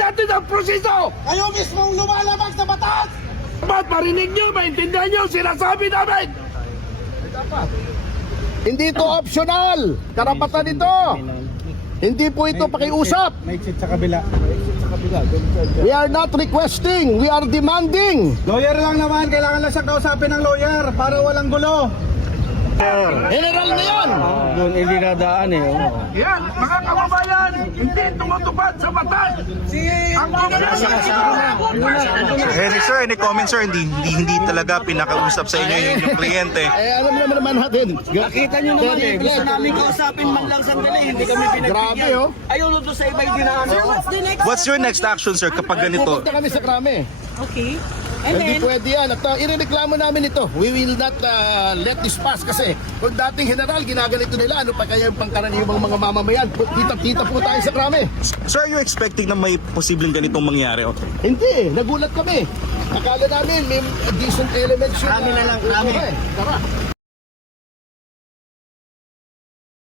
natin ang proseso! Kayo mismong lumalabag sa batas! Dapat marinig nyo, maintindihan nyo, sinasabi namin! Hindi ito optional! Karapatan ito! Hindi po ito pakiusap! May exit sa kabila. We are not requesting, we are demanding! Lawyer lang naman, kailangan lang siya kausapin ng lawyer para walang gulo. General na yan! Doon hindi nadaan eh. Yan, mga kababayan, hindi tumutupad sa batas! Ang Henry sir, any comment sir? Hindi talaga pinakausap sa inyo yung kliyente. alam naman natin. Nakita nyo naman eh. Gusto namin kausapin man lang sandali. Hindi kami pinagbigyan. Grabe, oh. Ayaw nito sa iba yung dinaan. What's your next action sir kapag ganito? Pupunta kami sa krame. Okay. And Hindi then, pwede yan. At irereklamo namin ito. We will not let this pass kasi kung dating general, ginaganito nila, ano pa kaya yung pangkaraniwang mga mamamayan? Kita po tayo sa krame. Sir, are you expecting na may posibleng ganitong mangyari? Hindi eh, nagulat kami. Akala namin may decent elements yun. Krame na lang, krame. Tara.